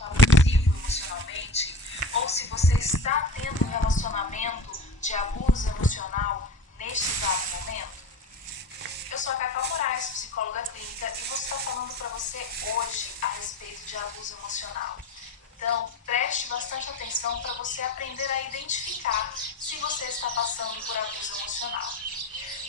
relacionamento abusivo emocionalmente, ou se você está tendo um relacionamento de abuso emocional neste exato momento. Eu sou a Cacau Moraes, psicóloga clínica, e vou estar falando para você hoje a respeito de abuso emocional. Então, preste bastante atenção para você aprender a identificar se você está passando por abuso emocional.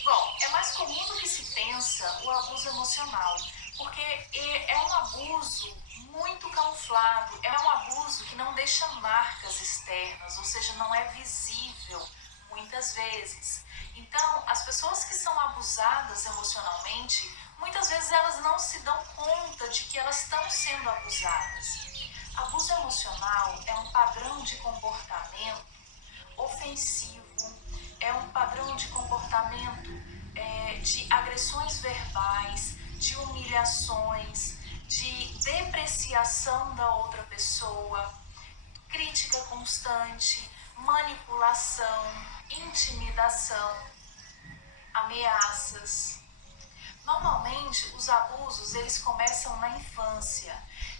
Bom, é mais comum do que se pensa o abuso emocional, porque é um abuso muito camuflado, é um abuso que não deixa marcas externas, ou seja, não é visível muitas vezes. Então, as pessoas que são abusadas emocionalmente, muitas vezes elas não se dão conta de que elas estão sendo abusadas. Abuso emocional é um padrão de comportamento ofensivo, é um padrão de comportamento de agressões verbais, de humilhações, de depreciação da outra pessoa, crítica constante, manipulação, intimidação, ameaças. Normalmente, os abusos eles começam na infância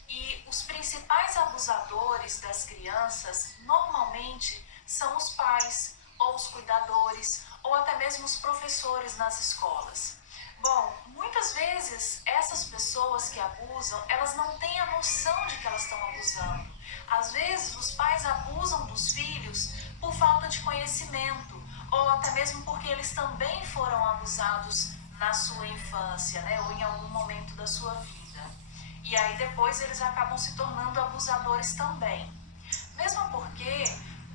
e os principais abusadores das crianças normalmente são os pais ou os cuidadores ou até mesmo os professores nas escolas. Bom, muitas vezes essas pessoas que abusam, elas não têm a noção de que elas estão abusando. Às vezes os pais abusam dos filhos por falta de conhecimento ou até mesmo porque eles também foram abusados na sua infância, né, ou em algum momento da sua vida. E aí depois eles acabam se tornando abusadores também. Mesmo porque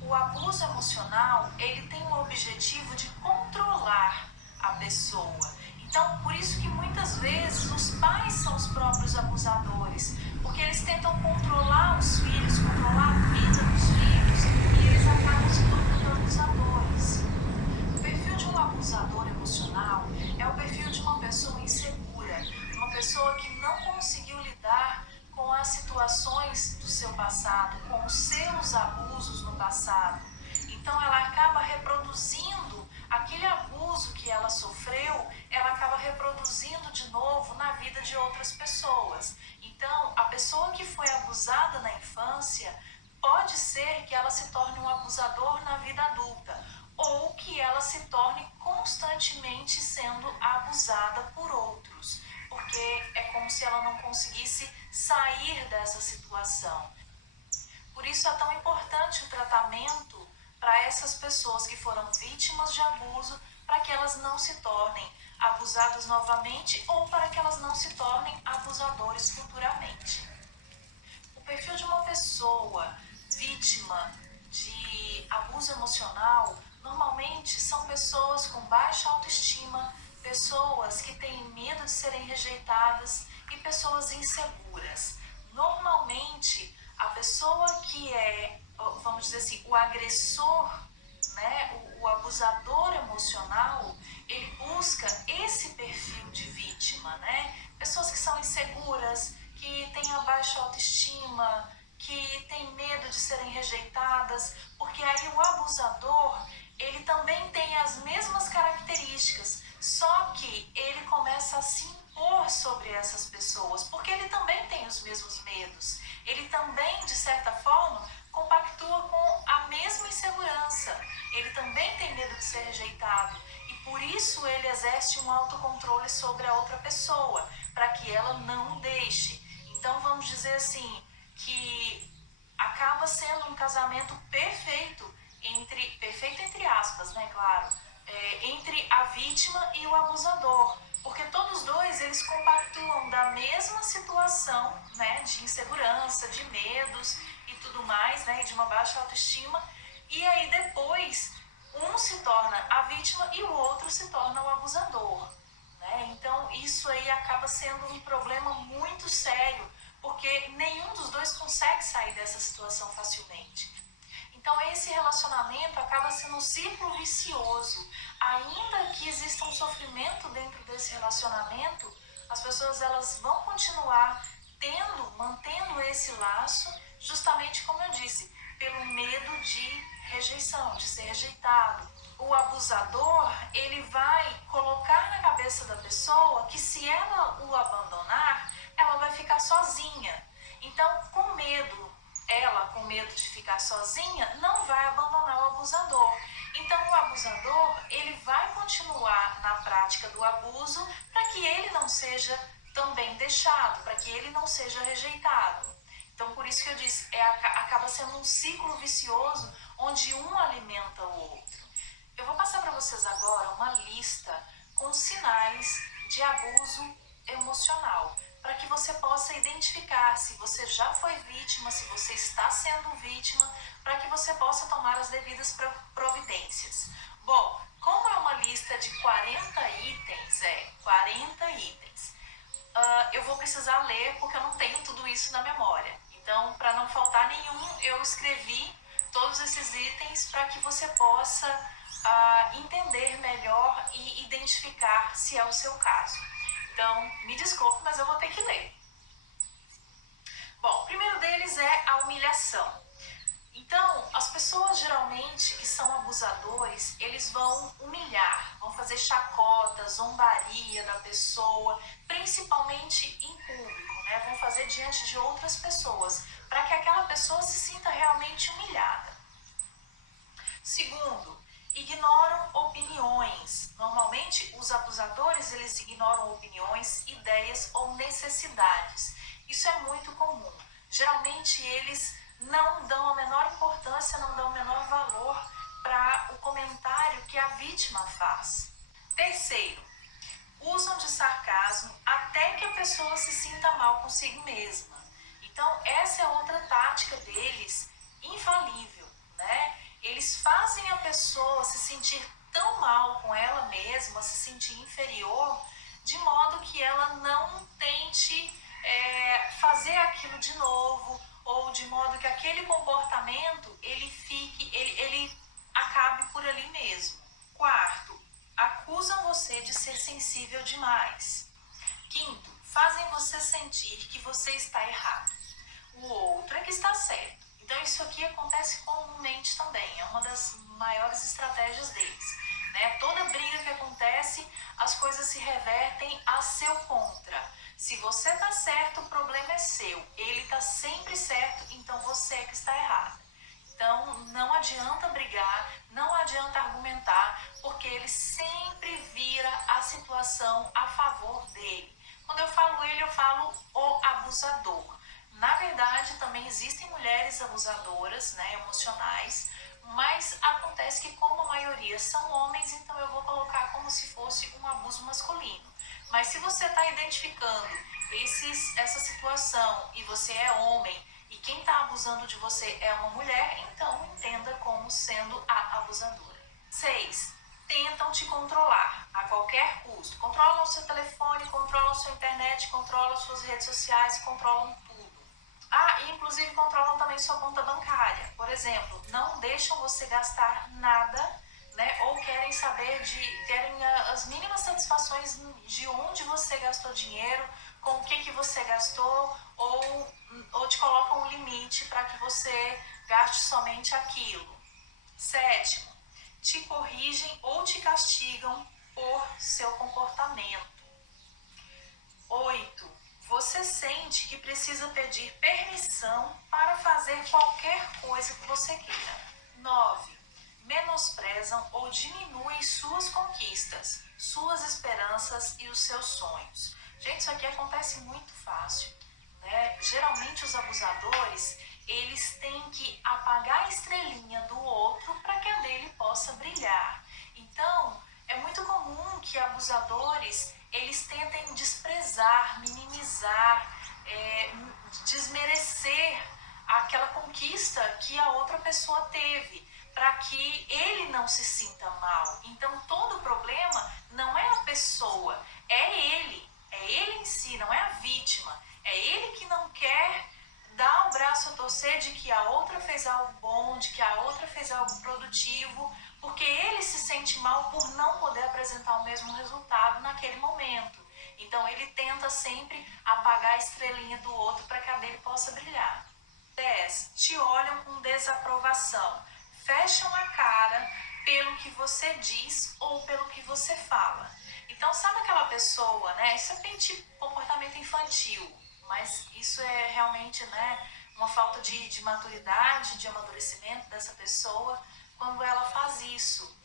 o abuso emocional, ele tem o objetivo de controlar a pessoa. Então, por isso que muitas vezes os pais são os próprios abusadores, porque eles tentam controlar os filhos, controlar a vida dos filhos, e eles acabam se tornando abusadores. O perfil de um abusador emocional é o perfil de uma pessoa insegura, uma pessoa que não conseguiu lidar com as situações do seu passado, com os seus abusos no passado. Então ela acaba reproduzindo aquele abuso que ela sofreu, ela acaba reproduzindo de novo na vida de outras pessoas. Então, a pessoa que foi abusada na infância, pode ser que ela se torne um abusador na vida adulta, ou que ela se torne constantemente sendo abusada por outros, porque é como se ela não conseguisse sair dessa situação. Por isso é tão importante o tratamento para essas pessoas que foram vítimas de abuso, para que elas não se tornem abusadas novamente ou para que elas não se tornem abusadores futuramente. O perfil de uma pessoa vítima de abuso emocional normalmente são pessoas com baixa autoestima, pessoas que têm medo de serem rejeitadas e pessoas inseguras. Normalmente, a pessoa que é, vamos dizer assim, o agressor, né, o abusador emocional, ele busca esse perfil de vítima, né? Pessoas que são inseguras, que têm a baixa autoestima, que têm medo de serem rejeitadas, porque aí o abusador, ele também tem as mesmas características, só que ele começa a se impor sobre essas pessoas, porque ele também tem os mesmos medos, ele também, de certa forma, compactua com a mesma insegurança, ele também tem medo de ser rejeitado, e por isso ele exerce um autocontrole sobre a outra pessoa, para que ela não o deixe. Então vamos dizer assim, que acaba sendo um casamento perfeito entre aspas, né, claro, entre a vítima e o abusador, porque todos dois eles compactuam da mesma situação, né, de insegurança, de medos e tudo mais, né, de uma baixa autoestima, e aí depois um se torna a vítima e o outro se torna o abusador, né? Então isso aí acaba sendo um problema muito sério, porque nenhum dos dois consegue sair dessa situação facilmente. Então esse relacionamento acaba sendo um ciclo vicioso. Ainda que exista um sofrimento dentro desse relacionamento, as pessoas elas vão continuar mantendo esse laço, justamente como eu disse, pelo medo de rejeição, de ser rejeitado. O abusador, ele vai colocar na cabeça da pessoa que se ela o abandonar, ela vai ficar sozinha. Então, com medo ela, com medo de ficar sozinha, não vai abandonar o abusador. Então o abusador, ele vai continuar na prática do abuso para que ele não seja também deixado, para que ele não seja rejeitado. Então por isso que eu disse, acaba sendo um ciclo vicioso onde um alimenta o outro. Eu vou passar para vocês agora uma lista com sinais de abuso emocional, para que você possa identificar se você já foi vítima, se você está sendo vítima, para que você possa tomar as devidas providências. Bom, como é uma lista de 40 itens, 40 itens, eu vou precisar ler porque eu não tenho tudo isso na memória. Então, para não faltar nenhum, eu escrevi todos esses itens para que você possa entender melhor e identificar se é o seu caso. Então, me desculpe, mas eu vou ter que ler. Bom, o primeiro deles é a humilhação. Então, as pessoas geralmente que são abusadores, eles vão humilhar, vão fazer chacota, zombaria da pessoa, principalmente em público, né? Vão fazer diante de outras pessoas, para que aquela pessoa se sinta realmente humilhada. Segundo, ignoram opiniões. Normalmente, os abusadores, eles ignoram opiniões, ideias ou necessidades. Isso é muito comum. Geralmente, eles não dão a menor importância, não dão o menor valor para o comentário que a vítima faz. Terceiro, usam de sarcasmo até que a pessoa se sinta mal consigo mesma. Então, essa é outra tática deles, infalível, né? Eles fazem a pessoa se sentir tão mal com ela mesma, se sentir inferior, de modo que ela não tente fazer aquilo de novo, ou de modo que aquele comportamento ele acabe por ali mesmo. Quarto, acusam você de ser sensível demais. Quinto, fazem você sentir que você está errado. O outro é que está certo. Então isso aqui acontece comumente também, é uma das maiores estratégias deles, né? Toda briga que acontece, as coisas se revertem a seu contra. Se você está certo, o problema é seu. Ele está sempre certo, então você é que está errado. Então não adianta brigar, não adianta argumentar, porque ele sempre vira a situação a favor dele. Quando eu falo ele, eu falo o abusador. Na verdade, também existem mulheres abusadoras, né, emocionais, mas acontece que como a maioria são homens, então eu vou colocar como se fosse um abuso masculino. Mas se você está identificando essa situação e você é homem e quem está abusando de você é uma mulher, então entenda como sendo a abusadora. 6. Tentam te controlar a qualquer custo. Controlam o seu telefone, controlam a sua internet, controlam as suas redes sociais, controlam tudo. E inclusive controlam também sua conta bancária. Por exemplo, não deixam você gastar nada, né? Ou querem as mínimas satisfações de onde você gastou dinheiro, com o que você gastou, ou te colocam um limite para que você gaste somente aquilo. 7. Te corrigem ou te castigam por seu comportamento. 8. Você sente que precisa pedir permissão para fazer qualquer coisa que você queira. 9. Menosprezam ou diminuem suas conquistas, suas esperanças e os seus sonhos. Gente, isso aqui acontece muito fácil, né? Geralmente os abusadores, eles têm que apagar a estrelinha do outro para que a dele possa brilhar. Então, é muito comum que abusadores eles tentem desprezar, minimizar, desmerecer aquela conquista que a outra pessoa teve, para que ele não se sinta mal. Então todo o problema não é a pessoa, é ele em si, não é a vítima. É ele que não quer dar o braço a torcer de que a outra fez algo bom, de que a outra fez algo produtivo, porque ele se sente mal por não poder apresentar o mesmo resultado naquele momento. Então ele tenta sempre apagar a estrelinha do outro para que a dele possa brilhar. 10. Te olham com desaprovação. Fecham a cara pelo que você diz ou pelo que você fala. Então sabe aquela pessoa, né? Isso é bem tipo comportamento infantil, mas isso é realmente, né, uma falta de maturidade, de amadurecimento dessa pessoa quando ela faz isso.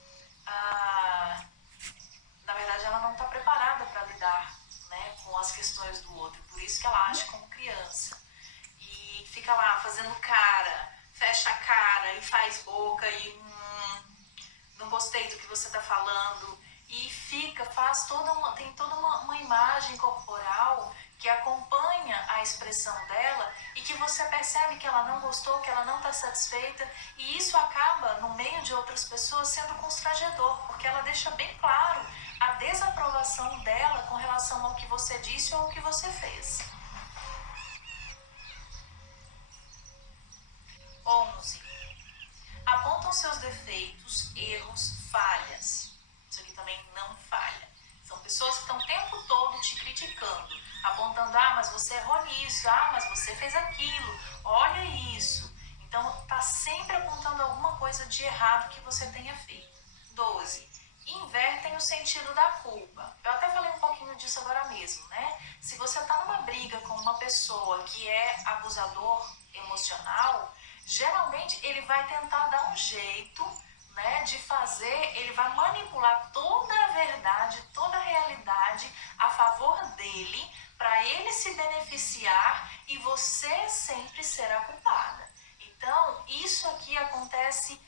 Na verdade, ela não está preparada para lidar, né, com as questões do outro. Por isso que ela age como criança. E fica lá fazendo cara, fecha a cara e faz boca e não gostei do que você está falando. E tem toda uma imagem corporal que acompanha a expressão dela e que você percebe que ela não gostou, que ela não está satisfeita, e isso acaba, no meio de outras pessoas, sendo constrangedor, porque ela deixa bem claro a desaprovação dela com relação ao que você disse ou ao que você fez. 11. Apontam seus defeitos, erros, falhas. Isso aqui também não falha. São pessoas que estão o tempo todo te criticando, apontando, mas você errou nisso, mas você fez aquilo, olha isso. Então, está sempre apontando alguma coisa de errado que você tenha feito. 12. Invertem o sentido da culpa. Eu até falei um pouquinho disso agora mesmo, né? Se você está numa briga com uma pessoa que é abusador emocional, geralmente ele vai tentar dar um jeito, né, de fazer, ele vai manipular toda a verdade, toda a realidade a favor dele, para ele se beneficiar e você sempre será culpada. Então, isso aqui acontece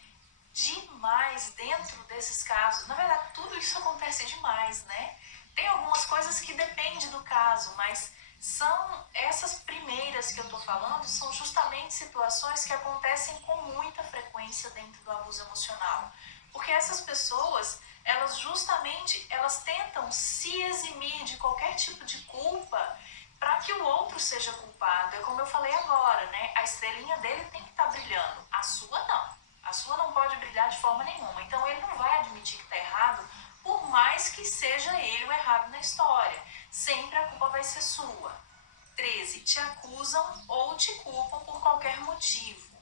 demais dentro desses casos. Na verdade, tudo isso acontece demais, né? Tem algumas coisas que dependem do caso, mas são essas primeiras que eu tô falando, são justamente situações que acontecem com muita frequência dentro do abuso emocional. Porque essas pessoas, elas tentam se eximir de qualquer tipo de culpa para que o outro seja culpado. É como eu falei agora, né? A estrelinha dele tem que estar brilhando, a sua não. A sua não pode brilhar de forma nenhuma. Então ele não vai admitir que está errado, por mais que seja ele o errado na história. Sempre a culpa vai ser sua. 13. Te acusam ou te culpam por qualquer motivo.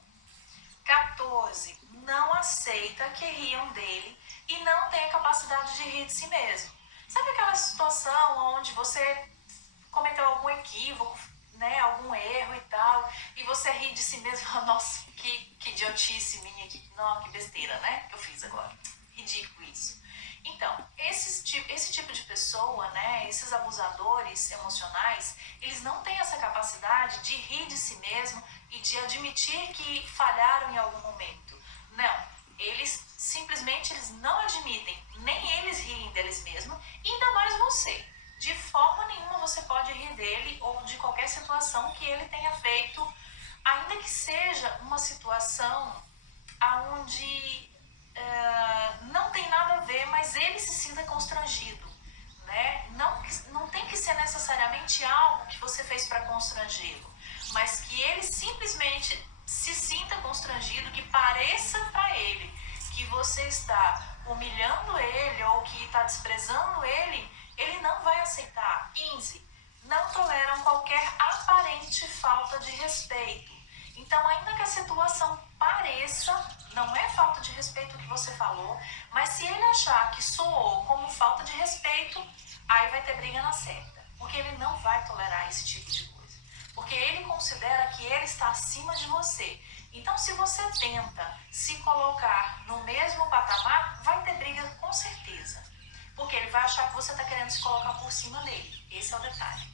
14. Não aceita que riam dele e não tem a capacidade de rir de si mesmo. Sabe aquela situação onde você cometeu algum equívoco, né, algum erro e tal, e você ri de si mesmo? Nossa, que idiotice minha, que besteira, né, que eu fiz agora. Ridículo isso. Então, esse tipo de pessoa, né, esses abusadores emocionais, eles não têm essa capacidade de rir de si mesmo e de admitir que falharam em algum momento. Não, eles não admitem, nem eles riem deles mesmos, e ainda mais você. De forma nenhuma você pode rir dele ou de qualquer situação que ele tenha feito, ainda que seja uma situação onde não tem nada a ver, mas ele se sinta constrangido, né? Não tem que ser necessariamente algo que você fez para constrangê-lo, mas que ele simplesmente se sinta constrangido, que pareça para ele que você está humilhando ele ou que está desprezando ele, ele não vai aceitar. 15. Não toleram qualquer aparente falta de respeito. Então, ainda que a situação pareça, não é falta de respeito o que você falou, mas se ele achar que soou como falta de respeito, aí vai ter briga na certa. Porque ele não vai tolerar esse tipo de coisa. Porque ele considera que ele está acima de você. Então, se você tenta se colocar no mesmo patamar, vai ter briga com certeza. Porque ele vai achar que você está querendo se colocar por cima dele. Esse é o detalhe.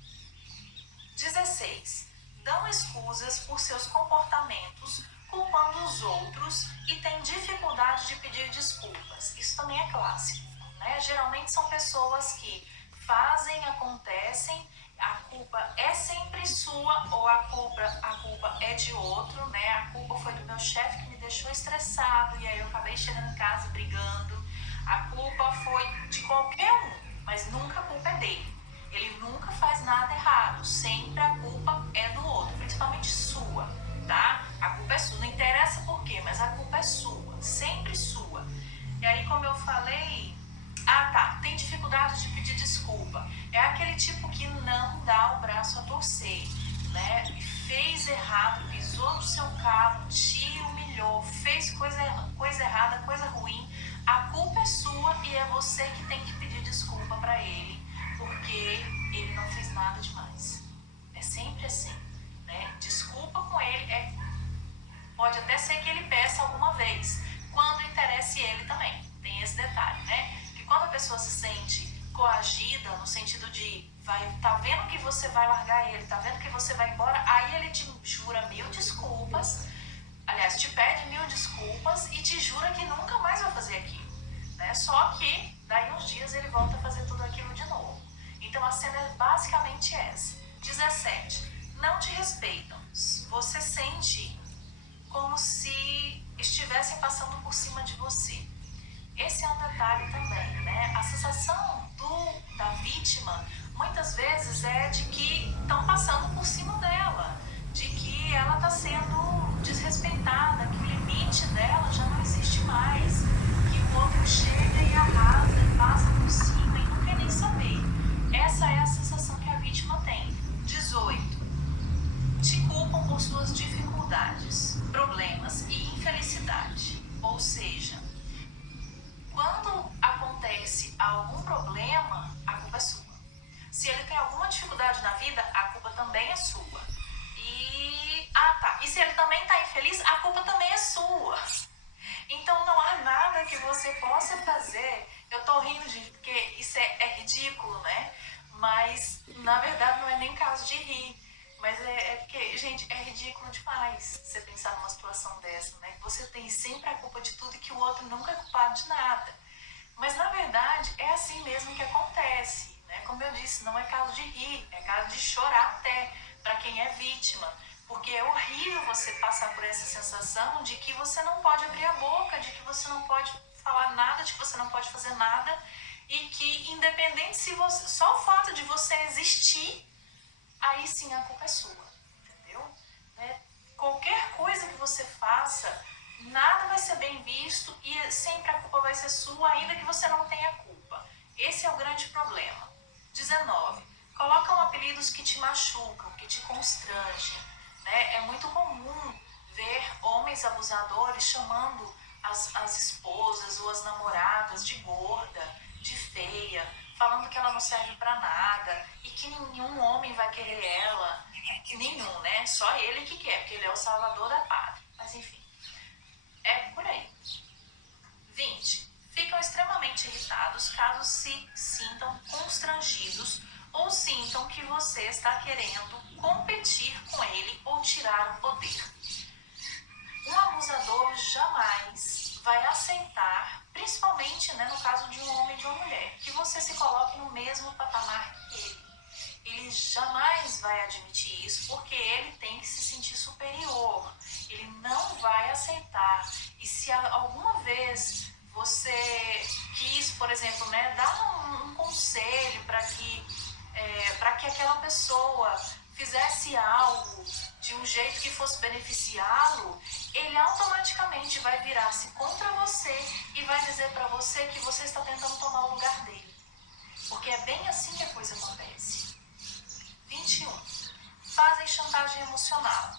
16. Dão escusas por seus comportamentos, culpando os outros e têm dificuldade de pedir desculpas. Isso também é clássico, né? Geralmente são pessoas que fazem, acontecem, a culpa é sempre sua ou a culpa é de outro, né? A culpa foi do meu chefe que me deixou estressado e aí eu acabei chegando em casa brigando. A culpa foi de qualquer um, mas nunca a culpa é dele. Ele nunca faz nada errado, sempre a culpa é do outro, principalmente sua, tá? A culpa é sua, não interessa por quê, mas a culpa é sua, sempre sua. E aí, como eu falei, tem dificuldade de pedir desculpa. É aquele tipo que não dá o braço a torcer, né? Fez errado, pisou no seu calo, te humilhou, fez coisa errada, coisa ruim. A culpa é sua e é você que tem que pedir desculpa pra ele, porque ele não fez nada demais. É sempre assim, né? Desculpa com ele é pode até ser que ele peça alguma vez, quando interesse ele também. Tem esse detalhe, né? Que quando a pessoa se sente coagida, no sentido de tá vendo que você vai largar ele, tá vendo que você vai embora, aí ele te jura 1000 desculpas, aliás, te pede 1000 desculpas e te jura que nunca mais vai fazer aquilo, né? Só que daí uns dias ele volta a fazer tudo aquilo de novo. Então a cena é basicamente essa. 17. Não te respeitam. Você sente como se estivessem passando por cima de você. Esse é um detalhe também, né? A sensação da vítima muitas vezes é de que estão passando por cima dela, de que ela está sendo desrespeitada, que o limite dela já não existe mais, que o outro chega e arrasa, e passa por cima e não quer nem saber. Essa é a sensação que a vítima tem. 18. Te culpam por suas dificuldades, problemas e infelicidade. Ou seja, quando acontece algum problema, a culpa é sua. Se ele tem alguma dificuldade na vida, a culpa também é sua. E se ele também está infeliz, a culpa também é sua. Então não há nada que você possa fazer. Eu tô rindo, gente, porque isso é ridículo, né? Mas na verdade não é nem caso de rir. Mas é porque, gente, é ridículo demais você pensar numa situação dessa, né? Que você tem sempre a culpa de tudo e que o outro nunca é culpado de nada. Mas, na verdade, é assim mesmo que acontece, né? Como eu disse, não é caso de rir, é caso de chorar até para quem é vítima. Porque é horrível você passar por essa sensação de que você não pode abrir a boca, de que você não pode falar nada, de que você não pode fazer nada. E que, independente se você... Só o fato de você existir, aí sim a culpa é sua, entendeu? Né? Qualquer coisa que você faça, nada vai ser bem visto e sempre a culpa vai ser sua, ainda que você não tenha culpa. Esse é o grande problema. 19. Colocam apelidos que te machucam, que te constrangem, né? É muito comum ver homens abusadores chamando as esposas ou as namoradas de gorda, de feia, falando que ela não serve pra nada e que nenhum homem vai querer ela. Nenhum, né? Só ele que quer, porque ele é o salvador da pátria. Mas enfim, é por aí. 20. Ficam extremamente irritados caso se sintam constrangidos ou sintam que você está querendo competir com ele ou tirar o poder. Um abusador jamais vai aceitar, principalmente, né, no caso de um homem e de uma mulher, que você se coloque no mesmo patamar que ele. Ele jamais vai admitir isso porque ele tem que se sentir superior. Ele não vai aceitar. E se alguma vez você quis, por exemplo, né, dar um conselho para que aquela pessoa fizesse algo de um jeito que fosse beneficiá-lo, ele automaticamente vai virar-se contra você e vai dizer para você que você está tentando tomar o lugar dele. Porque é bem assim que a coisa acontece. 21. Fazem chantagem emocional.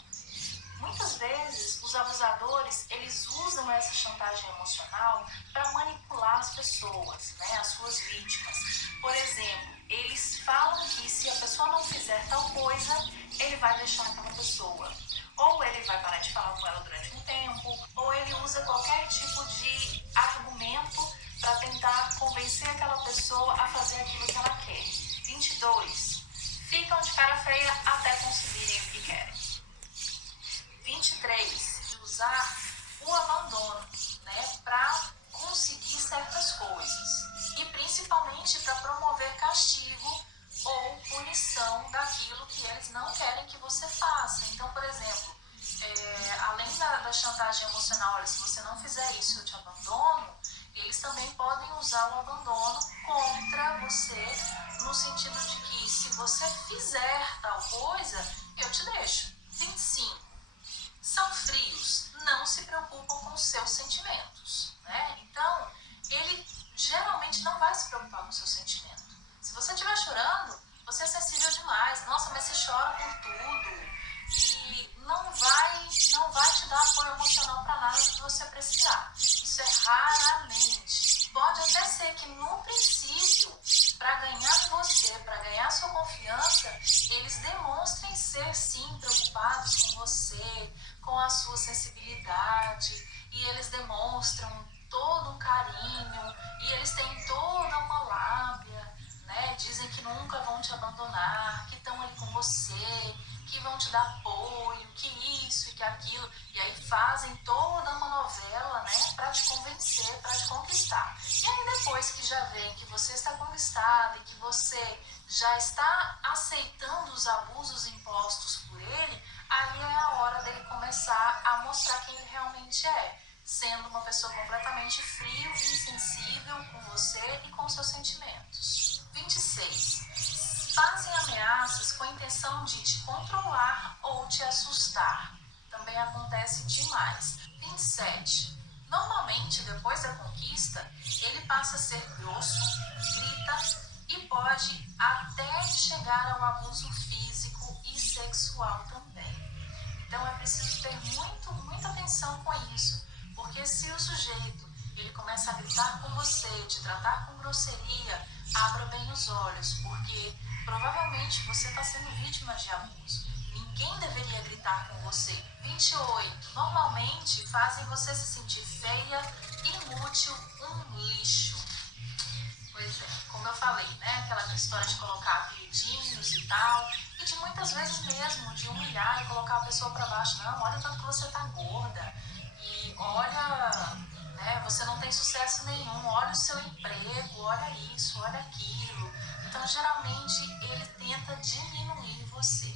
Muitas vezes os abusadores, eles usam essa chantagem emocional para manipular as pessoas, né, as suas vítimas. Por exemplo, eles falam que se a pessoa não fizer tal coisa, ele vai deixar aquela pessoa. Ou ele vai parar de falar com ela durante um tempo, ou ele usa qualquer tipo de argumento para tentar convencer aquela pessoa a fazer aquilo que ela quer. 22. Ficam de cara feia até conseguirem o que querem. 23. Usar o abandono, né, para conseguir certas coisas. E principalmente para promover castigo ou punição daquilo que eles não querem que você faça. Então, por exemplo, além da chantagem emocional, olha, se você não fizer isso, eu te abandono, eles também podem usar o abandono contra você, no sentido de que se você fizer tal coisa, eu te deixo. 25. São frios, não se preocupam com os seus sentimentos, né? Então, ele geralmente não vai se preocupar com o seu sentimento. Se você estiver chorando, você é sensível demais. Nossa, mas você chora por tudo. E não vai te dar apoio emocional para nada que você precisar. Isso é raramente. Pode até ser que no princípio, para ganhar você, para ganhar sua confiança, eles demonstrem ser sim preocupados com você, a sua sensibilidade e eles demonstram todo um carinho e eles têm toda uma lábia, né? Dizem que nunca vão te abandonar, que estão ali com você, que vão te dar apoio, que isso e que aquilo, e aí fazem toda uma novela, né, para te convencer, para te conquistar. E aí depois que já vem que você está conquistada e que você já está aceitando os abusos impostos por ele, aí é a hora dele começar a mostrar quem ele realmente é, sendo uma pessoa completamente frio e insensível com você e com seus sentimentos. 26. Fazem ameaças com a intenção de te controlar ou te assustar. Também acontece demais. 27. Normalmente, depois da conquista, ele passa a ser grosso, grita e pode até chegar ao abuso físico e sexual também. Então é preciso ter muita atenção com isso, porque se o sujeito ele começa a gritar com você, te tratar com grosseria, abra bem os olhos, porque provavelmente você está sendo vítima de abuso. Ninguém deveria gritar com você. 28. Normalmente fazem você se sentir feia, inútil, um lixo. Pois é, como eu falei, né? Aquela história de colocar apelidinhos e tal, e de muitas vezes mesmo de humilhar e colocar a pessoa para baixo. Não, olha o tanto que você tá gorda, e olha, né, você não tem sucesso nenhum, olha o seu emprego, olha isso, olha aquilo. Então, geralmente, ele tenta diminuir você.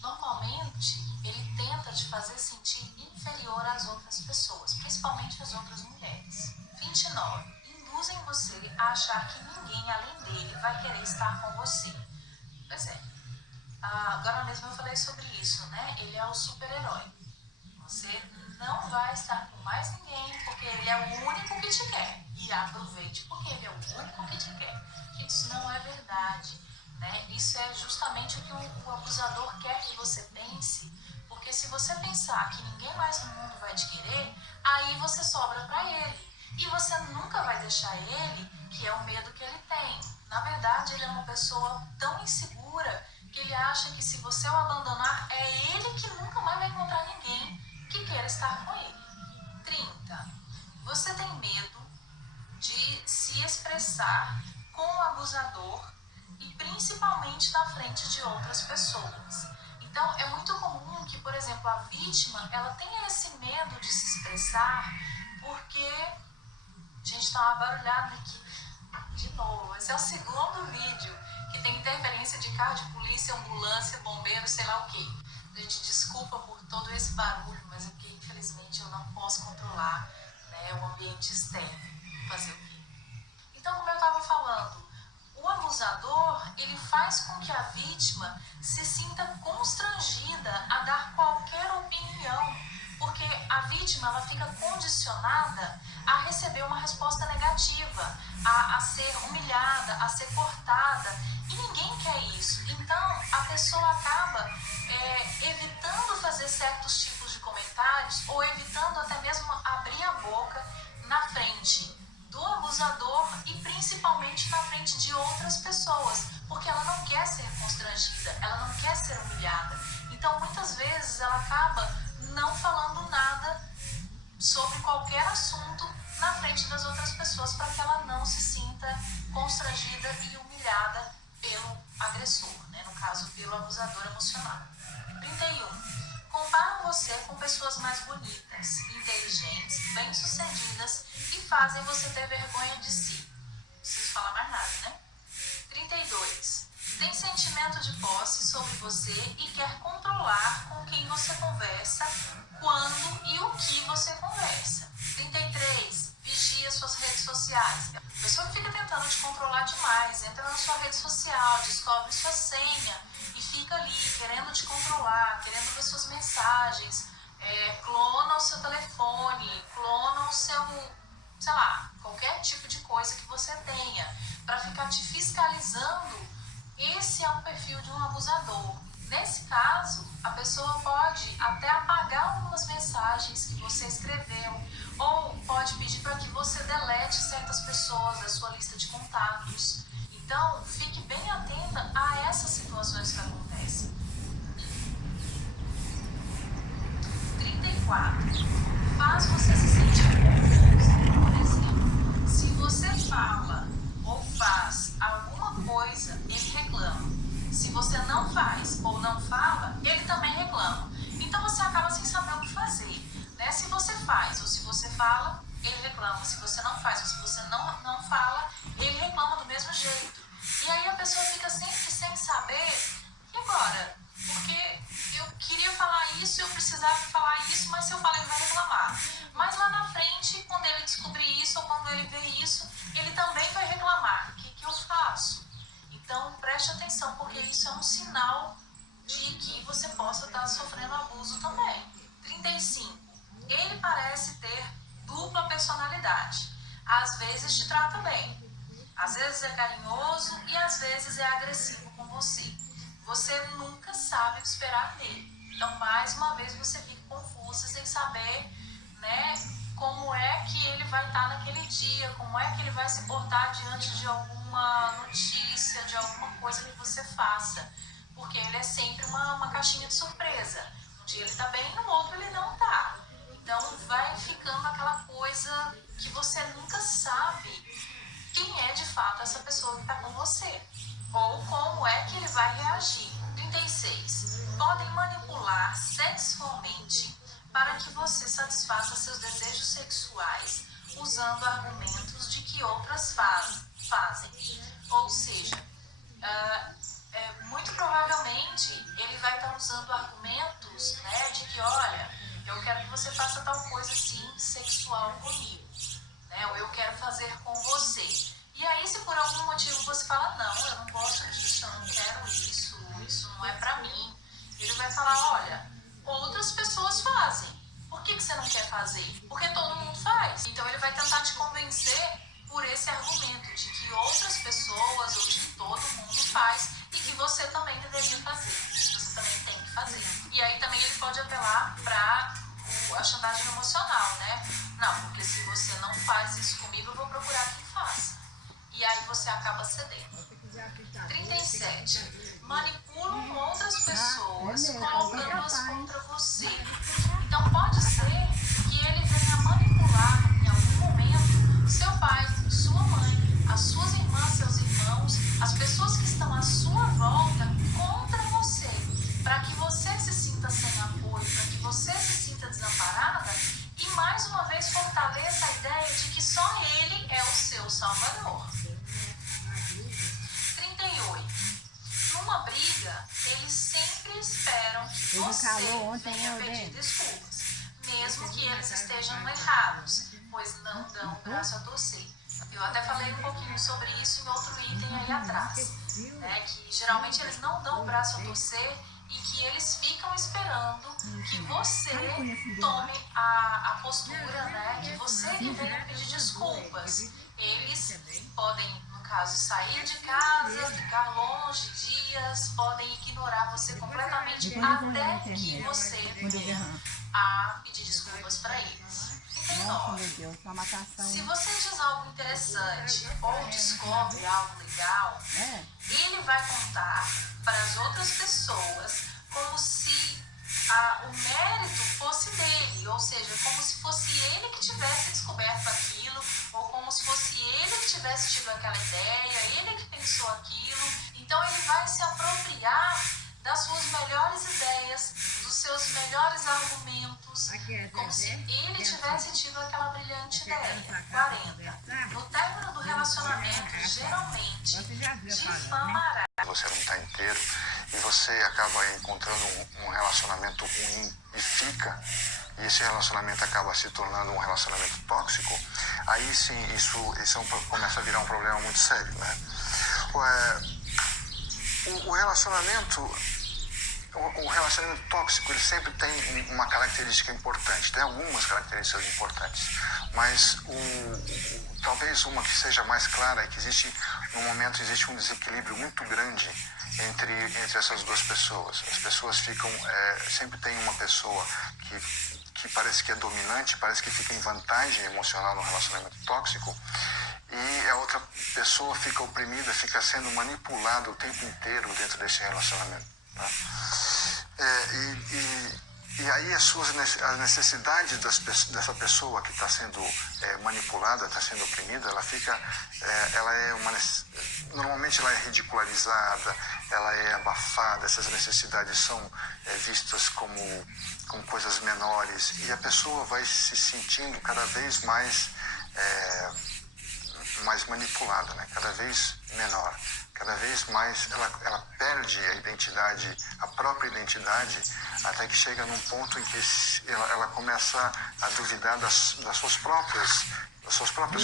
Normalmente, ele tenta te fazer sentir inferior às outras pessoas, principalmente às outras mulheres. 29. Induzem você a achar que ninguém além dele vai querer estar com você. Pois é. Agora mesmo eu falei sobre isso, né? Ele é o super-herói. Você não vai estar com mais ninguém porque ele é o único que te quer. E aproveite porque ele é o único que te quer. Gente, isso não é verdade, né? Isso é justamente o que o abusador quer que você pense, porque se você pensar que ninguém mais no mundo vai te querer, aí você sobra para ele. E você nunca vai deixar ele, que é o medo que ele tem. Na verdade, ele é uma pessoa tão insegura que ele acha que se você o abandonar, é ele que nunca mais vai encontrar ninguém que queira estar com ele. 30. Você tem medo de se expressar com o abusador e principalmente na frente de outras pessoas. Então, é muito comum que, por exemplo, a vítima, ela tenha esse medo de se expressar porque... Gente, tá uma barulhada aqui. De novo, esse é o segundo vídeo que tem interferência de carro de polícia, ambulância, bombeiro, sei lá o quê. Gente, desculpa por todo esse barulho, mas é porque infelizmente eu não posso controlar, né, o ambiente externo. Fazer o quê? Então, como eu estava falando, o abusador, ele faz com que a vítima se sinta constrangida a dar qualquer opinião, porque a vítima ela fica condicionada a receber uma resposta negativa, a ser humilhada, a ser cortada, e ninguém quer isso. Então, a pessoa acaba evitando fazer certos tipos de comentários ou evitando até mesmo abrir a boca na frente do abusador e principalmente na frente de outras pessoas, porque ela não quer ser constrangida, ela não quer ser humilhada. Então, muitas vezes, ela acaba não falando nada sobre qualquer assunto na frente das outras pessoas para que ela não se sinta constrangida e humilhada pelo agressor, né? No caso, pelo abusador emocional. 31. Comparam você com pessoas mais bonitas, inteligentes, bem-sucedidas e fazem você ter vergonha de si. Não preciso falar mais nada, né? 32. Tem sentimento de posse sobre você e quer controlar com quem você conversa, quando e o que você conversa. 33. Vigia suas redes sociais. A pessoa fica tentando te controlar demais, entra na sua rede social, descobre sua senha e fica ali querendo te controlar, querendo ver suas mensagens, clona o seu telefone, clona o seu, sei lá, qualquer tipo de coisa que você tenha, para ficar te fiscalizando. Esse é um perfil de um abusador. Nesse caso, a pessoa pode até apagar algumas mensagens que você escreveu, ou pode pedir para que você delete certas pessoas da sua lista de contatos. Então, fique bem atenta a essas situações que acontecem. 4. Faz você se sentir confusa. Por exemplo, se você fala ou faz alguma coisa, ele reclama. Se você não faz ou não fala, ele também reclama. Então você acaba sem saber o que fazer, né? Se você faz ou se você fala, ele reclama. Se você não faz ou se você não fala, ele reclama do mesmo jeito. E aí a pessoa fica sempre sem saber, e agora? Porque eu queria falar isso, eu precisava falar isso, mas se eu falar ele vai reclamar. Mas lá na frente, quando ele descobrir isso ou quando ele ver isso, ele também vai reclamar. O que eu faço? Então preste atenção, porque isso é um sinal de que você possa estar sofrendo abuso também. 35. Ele parece ter dupla personalidade. Às vezes te trata bem, às vezes é carinhoso e às vezes é agressivo com você. Você nunca sabe o que esperar dele. Então, mais uma vez, você fica confusa sem saber, né, como é que ele vai estar naquele dia, como é que ele vai se portar diante de alguma notícia, de alguma coisa que você faça. Porque ele é sempre uma caixinha de surpresa. Um dia ele está bem, no outro ele não está. Então, vai ficando aquela coisa que você nunca sabe quem é de fato essa pessoa que está com você, ou como é que ele vai reagir. 36. Podem manipular sexualmente para que você satisfaça seus desejos sexuais usando argumentos de que outras fazem. Ou seja, muito provavelmente ele vai estar usando argumentos, né, de que, olha, eu quero que você faça tal coisa assim sexual comigo, né, ou eu quero fazer com você. E aí, se por algum motivo você fala, não, eu não gosto disso, eu não quero isso, isso não é pra mim, ele vai falar, olha, outras pessoas fazem, por que você não quer fazer? Porque todo mundo faz. Então ele vai tentar te convencer por esse argumento de que outras pessoas ou de que todo mundo faz e que você também deveria fazer, você também tem que fazer. E aí também ele pode apelar para a chantagem emocional, né? Não, porque se você não faz isso comigo, eu vou procurar quem faz. E aí você acaba cedendo. 37. Manipulam outras pessoas colocando-as contra você. Então pode ser que ele venha manipular em algum momento seu pai, sua mãe, as suas irmãs, seus irmãos, as pessoas que estão à sua volta contra você, para que você se sinta sem apoio, para que você se sinta desamparada e mais uma vez fortaleça a ideia de que só ele é o seu salvador. 38. Numa briga, eles sempre esperam que você venha pedir desculpas, mesmo que eles estejam errados, pois não dão o braço a torcer. Eu até falei um pouquinho sobre isso em outro item aí atrás, né, que geralmente eles não dão o braço a torcer e que eles ficam esperando que você tome a postura, né, que você venha pedir desculpas. Eles podem, no caso, sair de casa, ficar longe dias, podem ignorar você completamente até que você venha a pedir desculpas para eles. 39. Se você diz algo interessante ou descobre algo legal, ele vai contar para as outras pessoas como se o mérito fosse dele, ou seja, como se fosse ele que tivesse descoberto aquilo, ou como se fosse ele que tivesse tido aquela ideia, ele que pensou aquilo. Então ele vai se apropriar das suas melhores ideias, dos seus melhores argumentos, como se ele tivesse tido aquela brilhante ideia. 40. No término do relacionamento, geralmente, difamará. Você não está inteiro e você acaba encontrando um relacionamento ruim e fica, e esse relacionamento acaba se tornando um relacionamento tóxico, aí sim isso começa a virar um problema muito sério, né? O relacionamento tóxico, ele sempre tem uma característica importante, tem algumas características importantes, mas talvez uma que seja mais clara é que no momento existe um desequilíbrio muito grande entre essas duas pessoas. As pessoas ficam, sempre tem uma pessoa que parece que é dominante, parece que fica em vantagem emocional no relacionamento tóxico, e a outra pessoa fica oprimida, fica sendo manipulada o tempo inteiro dentro desse relacionamento, né? E aí as necessidades dessa pessoa que está sendo manipulada, está sendo oprimida, normalmente ela é ridicularizada, ela é abafada, essas necessidades são vistas como coisas menores, e a pessoa vai se sentindo cada vez mais manipulada, né? Cada vez menor. Cada vez mais ela perde a identidade, a própria identidade, até que chega num ponto em que ela começa a duvidar das suas próprias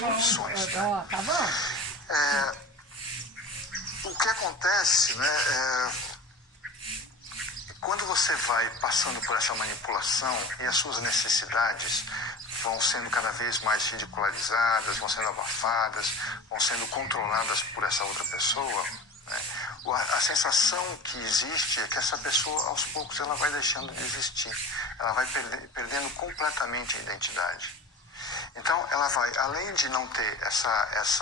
condições. Né? Tá bom. O que acontece, né, quando você vai passando por essa manipulação e as suas necessidades vão sendo cada vez mais ridicularizadas, vão sendo abafadas, vão sendo controladas por essa outra pessoa, né? A sensação que existe é que essa pessoa, aos poucos, ela vai deixando de existir. Ela vai perdendo completamente a identidade. Então, ela vai, além de não ter essa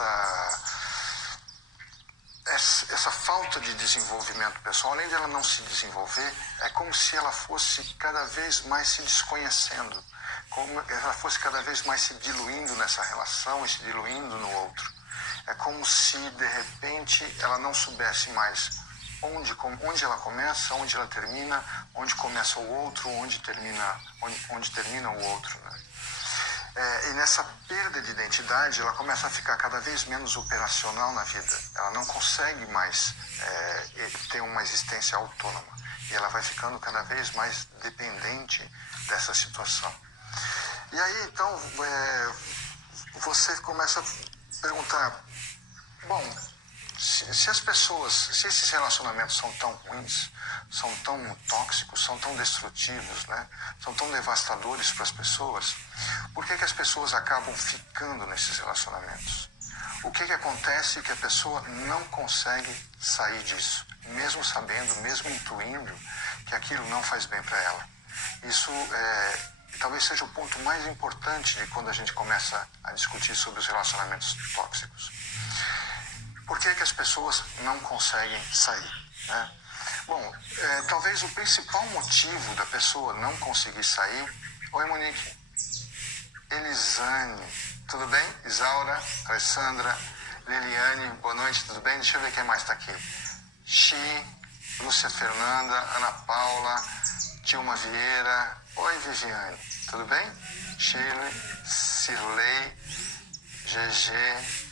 falta de desenvolvimento pessoal, além de ela não se desenvolver, é como se ela fosse cada vez mais se desconhecendo, como ela fosse cada vez mais se diluindo nessa relação e se diluindo no outro. É como se, de repente, ela não soubesse mais onde ela começa, onde ela termina, onde começa o outro, onde termina o outro. Né? E nessa perda de identidade, ela começa a ficar cada vez menos operacional na vida. Ela não consegue mais ter uma existência autônoma. E ela vai ficando cada vez mais dependente dessa situação. E aí, então, você começa a perguntar, bom, se esses relacionamentos são tão ruins, são tão tóxicos, são tão destrutivos, né? São tão devastadores para as pessoas, por que as pessoas acabam ficando nesses relacionamentos? O que acontece que a pessoa não consegue sair disso, mesmo sabendo, mesmo intuindo que aquilo não faz bem para ela? Isso talvez seja o ponto mais importante de quando a gente começa a discutir sobre os relacionamentos tóxicos. Por que as pessoas não conseguem sair? Né? Bom, talvez o principal motivo da pessoa não conseguir sair... Oi, Monique. Elisane, tudo bem? Isaura, Alessandra, Liliane, boa noite, tudo bem? Deixa eu ver quem mais está aqui. Xi, Lúcia Fernanda, Ana Paula, Tilma Vieira. Oi, Viviane, tudo bem? Shirley, Cirlei, GG...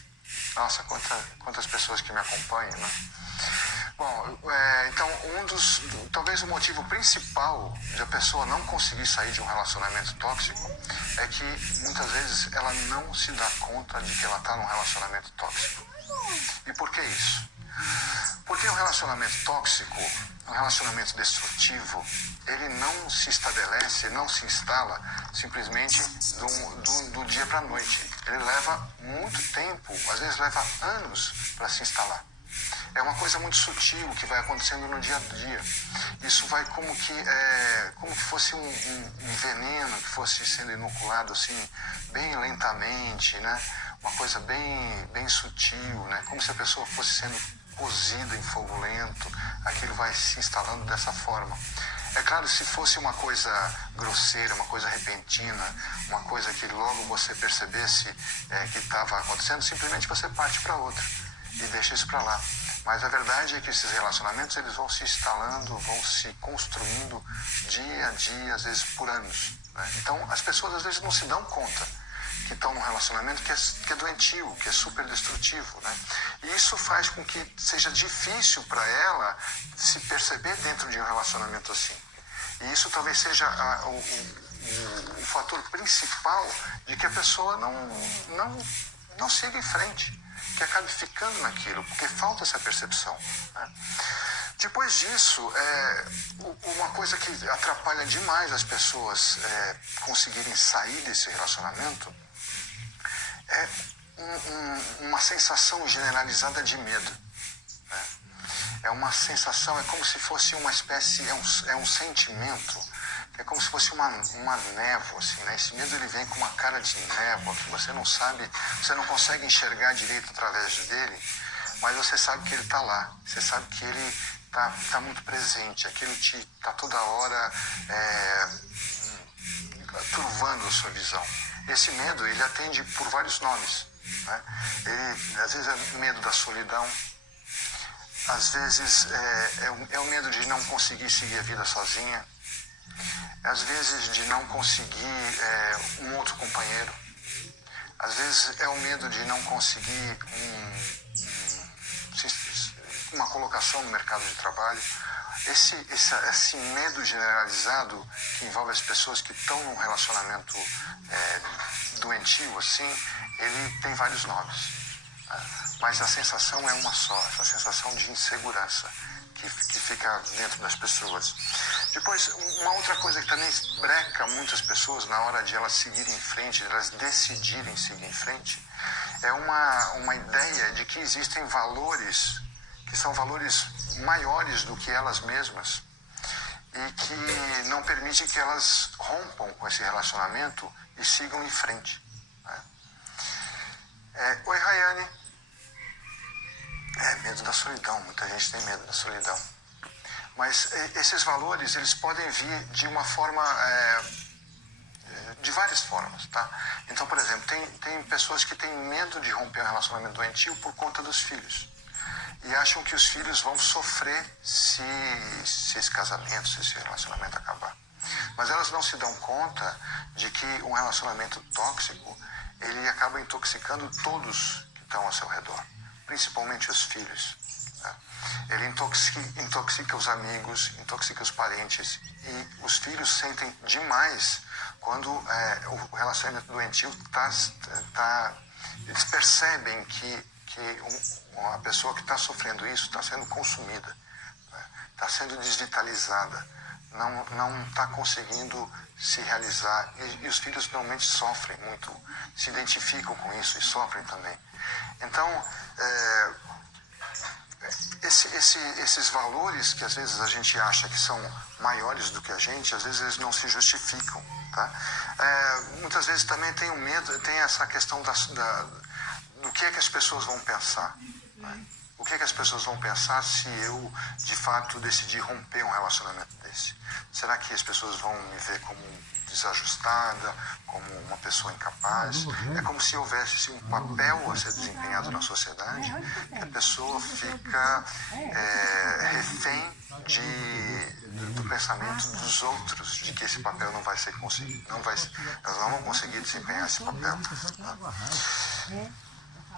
Nossa, quantas pessoas que me acompanham, né? Bom, então, talvez o motivo principal de a pessoa não conseguir sair de um relacionamento tóxico é que, muitas vezes, ela não se dá conta de que ela está num relacionamento tóxico. E por que isso? Porque um relacionamento tóxico, um relacionamento destrutivo, ele não se estabelece, não se instala simplesmente do dia para a noite. Ele leva muito tempo, às vezes leva anos para se instalar. É uma coisa muito sutil que vai acontecendo no dia a dia. Isso vai como que fosse um veneno que fosse sendo inoculado assim, bem lentamente, né? Uma coisa bem sutil, né? Como se a pessoa fosse sendo cozida em fogo lento. Aquilo vai se instalando dessa forma. É claro, se fosse uma coisa grosseira, uma coisa repentina, uma coisa que logo você percebesse que estava acontecendo, simplesmente você parte para outra e deixa isso para lá. Mas a verdade é que esses relacionamentos eles vão se instalando, vão se construindo dia a dia, às vezes por anos. Né? Então, as pessoas às vezes não se dão conta que estão num relacionamento que é doentio, que é super destrutivo. Né? E isso faz com que seja difícil para ela se perceber dentro de um relacionamento assim. E isso talvez seja o fator principal de que a pessoa não siga em frente, que acabe ficando naquilo, porque falta essa percepção. Né? Depois disso, uma coisa que atrapalha demais as pessoas conseguirem sair desse relacionamento é uma sensação generalizada de medo. Né? É uma sensação, é como se fosse uma espécie, é um sentimento, é como se fosse uma névoa, assim, né? Esse medo ele vem com uma cara de névoa, que você não sabe, você não consegue enxergar direito através dele, mas você sabe que ele está lá, você sabe que ele tá muito presente, aquilo tá toda hora turvando a sua visão. Esse medo, ele atende por vários nomes, né? Ele, às vezes, é medo da solidão, às vezes é o medo de não conseguir seguir a vida sozinha, às vezes de não conseguir um outro companheiro, às vezes é o medo de não conseguir uma colocação no mercado de trabalho. Esse medo generalizado que envolve as pessoas que estão num relacionamento doentio, assim, ele tem vários nomes, né? Mas a sensação é uma só, essa sensação de insegurança que fica dentro das pessoas. Depois, uma outra coisa que também breca muitas pessoas na hora de elas seguirem em frente, de elas decidirem seguir em frente, é uma ideia de que existem valores que são valores maiores do que elas mesmas e que não permite que elas rompam com esse relacionamento e sigam em frente, né? Oi, Rayane. Medo da solidão. Muita gente tem medo da solidão. Mas esses valores, eles podem vir de uma forma, de várias formas, tá? Então, por exemplo, tem pessoas que têm medo de romper um relacionamento doentio por conta dos filhos. E acham que os filhos vão sofrer se esse casamento, se esse relacionamento acabar. Mas elas não se dão conta de que um relacionamento tóxico, ele acaba intoxicando todos que estão ao seu redor, principalmente os filhos, né? Ele intoxica os amigos, intoxica os parentes, e os filhos sentem demais quando o relacionamento doentio eles percebem que uma pessoa que está sofrendo isso está sendo consumida, né? Está sendo desvitalizada, não está conseguindo se realizar, e os filhos normalmente sofrem muito, se identificam com isso e sofrem também. Então, esses valores que às vezes a gente acha que são maiores do que a gente, às vezes eles não se justificam, tá? Muitas vezes também tem o medo, tem essa questão do que é que as pessoas vão pensar, né? O que é que as pessoas vão pensar se eu, de fato, decidir romper um relacionamento desse? Será que as pessoas vão me ver como desajustada, como uma pessoa incapaz? É como se houvesse um papel a ser desempenhado na sociedade, que a pessoa fica refém do pensamento dos outros, de que esse papel não vai ser conseguido, elas não vão conseguir desempenhar esse papel, né?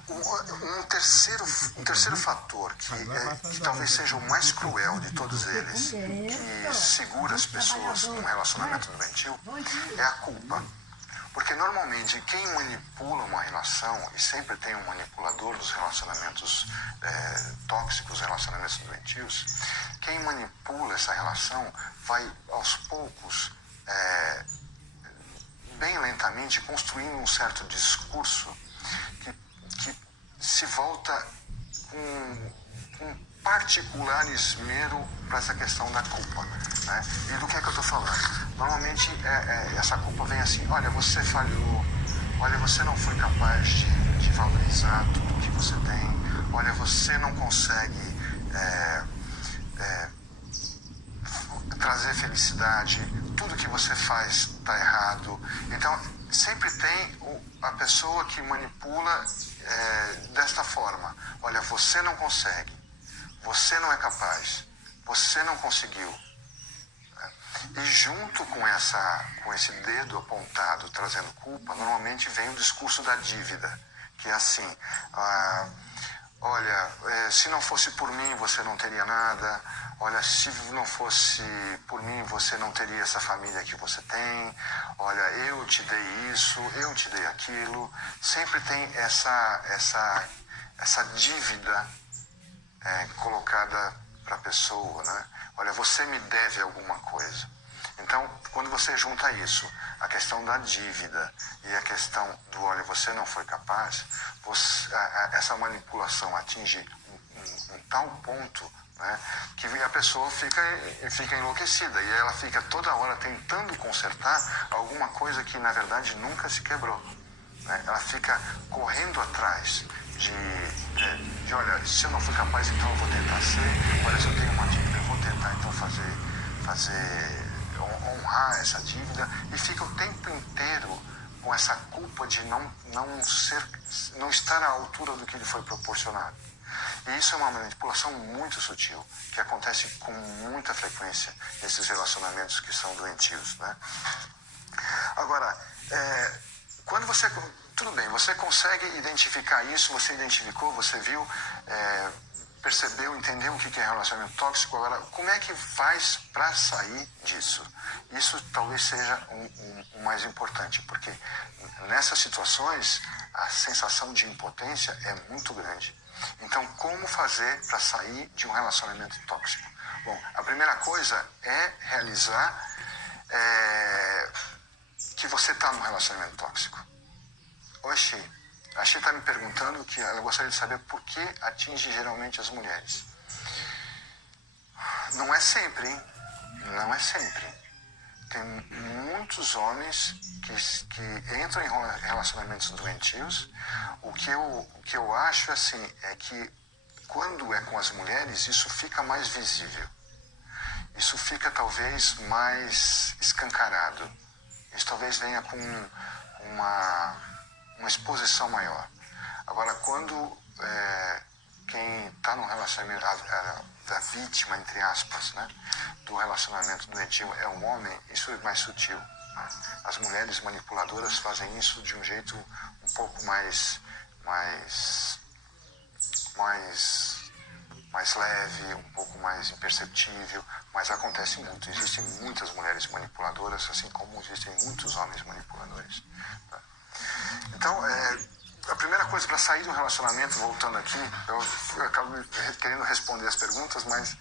Um terceiro fator que talvez seja o mais cruel de todos eles, que segura as pessoas num relacionamento doentio, é a culpa. Porque normalmente quem manipula uma relação, e sempre tem um manipulador dos relacionamentos tóxicos, relacionamentos doentios, quem manipula essa relação vai aos poucos, bem lentamente, construindo um certo discurso que se volta com particular esmero para essa questão da culpa, né? E do que é que eu estou falando? Normalmente essa culpa vem assim: olha, você falhou, olha, você não foi capaz de valorizar tudo que você tem, olha, você não consegue trazer felicidade, tudo que você faz está errado. Então, sempre tem a pessoa que manipula desta forma: olha, você não consegue, você não é capaz, você não conseguiu. E junto com esse dedo apontado trazendo culpa, normalmente vem o discurso da dívida, que é assim: olha, se não fosse por mim você não teria nada, olha, se não fosse por mim você não teria essa família que você tem, olha, eu te dei isso, eu te dei aquilo. Sempre tem essa dívida colocada para a pessoa, né? Olha, você me deve alguma coisa. Então, quando você junta isso, a questão da dívida e a questão do, olha, você não foi capaz, essa manipulação atinge um tal ponto, né, que a pessoa fica enlouquecida, e ela fica toda hora tentando consertar alguma coisa que, na verdade, nunca se quebrou, né? Ela fica correndo atrás de olha, se eu não fui capaz, então eu vou tentar ser, olha, se eu tenho uma dívida, eu vou tentar então honrar essa dívida, e fica o tempo inteiro com essa culpa de não estar à altura do que lhe foi proporcionado. E isso é uma manipulação muito sutil, que acontece com muita frequência nesses relacionamentos que são doentios, né? Agora, quando você... Tudo bem, você consegue identificar isso, você identificou, você viu, percebeu, entendeu o que é relacionamento tóxico. Agora, como é que faz para sair disso? Isso talvez seja o mais importante, porque nessas situações a sensação de impotência é muito grande. Então, como fazer para sair de um relacionamento tóxico? Bom, a primeira coisa é realizar que você está num relacionamento tóxico. Oi, Xi. A Xi está me perguntando que ela gostaria de saber por que atinge geralmente as mulheres. Não é sempre, hein? Não é sempre. Tem muitos homens que entram em relacionamentos doentios. O que eu acho assim, é que quando é com as mulheres, isso fica mais visível. Isso fica talvez mais escancarado. Isso talvez venha com uma exposição maior. Agora, quando quem está no relacionamento, a vítima, entre aspas, né, do relacionamento doentio é um homem, isso é mais sutil. Né? As mulheres manipuladoras fazem isso de um jeito um pouco mais leve, um pouco mais imperceptível, mas acontece muito. Existem muitas mulheres manipuladoras, assim como existem muitos homens manipuladores. Tá? Então, a primeira coisa para sair do relacionamento, voltando aqui, eu acabo querendo responder as perguntas, mas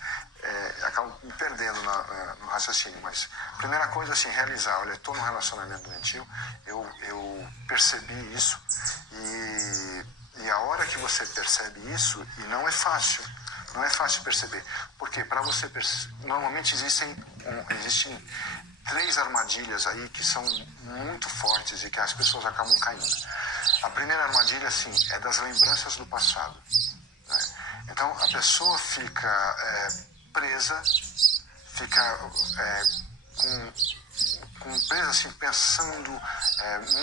acabo me perdendo no raciocínio. Mas a primeira coisa, assim, realizar, olha, estou num relacionamento doentio, eu percebi isso, e a hora que você percebe isso, e não é fácil perceber, porque para você normalmente existem 3 armadilhas aí que são muito fortes e que as pessoas acabam caindo. A primeira armadilha, assim, é das lembranças do passado, né? Então, a pessoa fica presa, fica presa, assim, pensando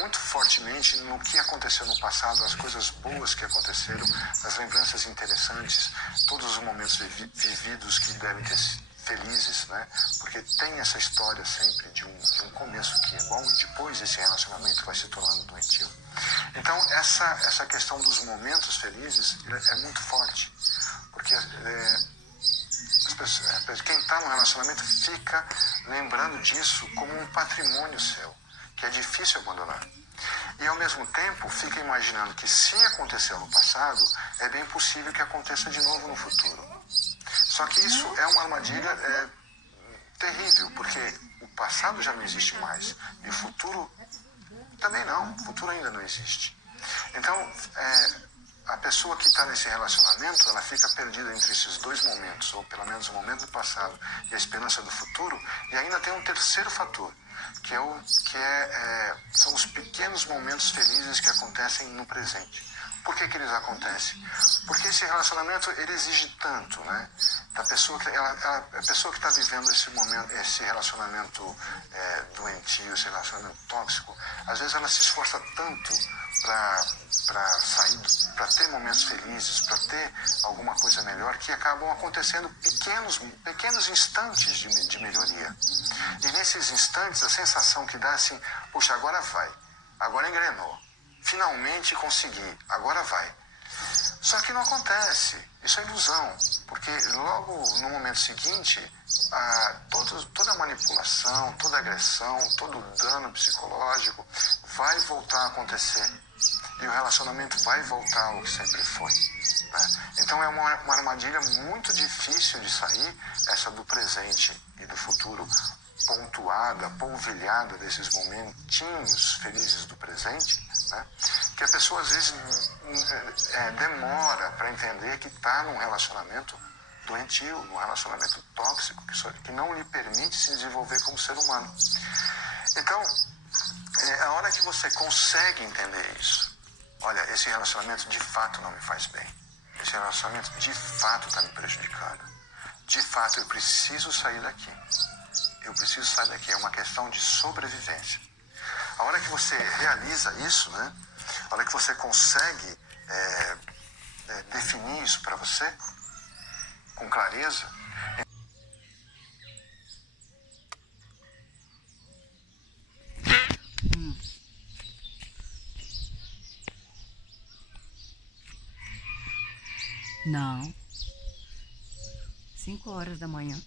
muito fortemente no que aconteceu no passado, as coisas boas que aconteceram, as lembranças interessantes, todos os momentos vividos que devem ter felizes, né? Porque tem essa história sempre de um começo que é bom e depois esse relacionamento vai se tornando doentio. Então, essa questão dos momentos felizes é muito forte, porque quem está no relacionamento fica lembrando disso como um patrimônio seu, que é difícil abandonar. E, ao mesmo tempo, fica imaginando que se aconteceu no passado, é bem possível que aconteça de novo no futuro. Só que isso é uma armadilha terrível, porque o passado já não existe mais, e o futuro também não, o futuro ainda não existe. Então, a pessoa que está nesse relacionamento, ela fica perdida entre esses 2 momentos, ou pelo menos o momento do passado e a esperança do futuro, e ainda tem um terceiro fator, são os pequenos momentos felizes que acontecem no presente. Por que eles acontecem? Porque esse relacionamento, ele exige tanto, né? A pessoa que está vivendo esse relacionamento doentio, esse relacionamento tóxico, às vezes ela se esforça tanto para sair, para ter momentos felizes, para ter alguma coisa melhor, que acabam acontecendo pequenos instantes de melhoria. E nesses instantes, a sensação que dá assim, puxa, agora vai, agora engrenou, finalmente consegui, agora vai. Só que não acontece, isso é ilusão, porque logo no momento seguinte, toda a manipulação, toda a agressão, todo o dano psicológico vai voltar a acontecer. E o relacionamento vai voltar ao que sempre foi, né? Então é uma armadilha muito difícil de sair, essa do presente e do futuro, polvilhada desses momentinhos felizes do presente, né? Que a pessoa às vezes demora para entender que está num relacionamento doentio, num relacionamento tóxico, que não lhe permite se desenvolver como ser humano. Então, a hora que você consegue entender isso, olha, esse relacionamento de fato não me faz bem. esse relacionamento de fato está me prejudicando. De fato, eu preciso sair daqui. Eu preciso sair daqui. É uma questão de sobrevivência. A hora que você realiza isso, né? A hora que você consegue definir isso para você com clareza. Não. 5 horas da manhã.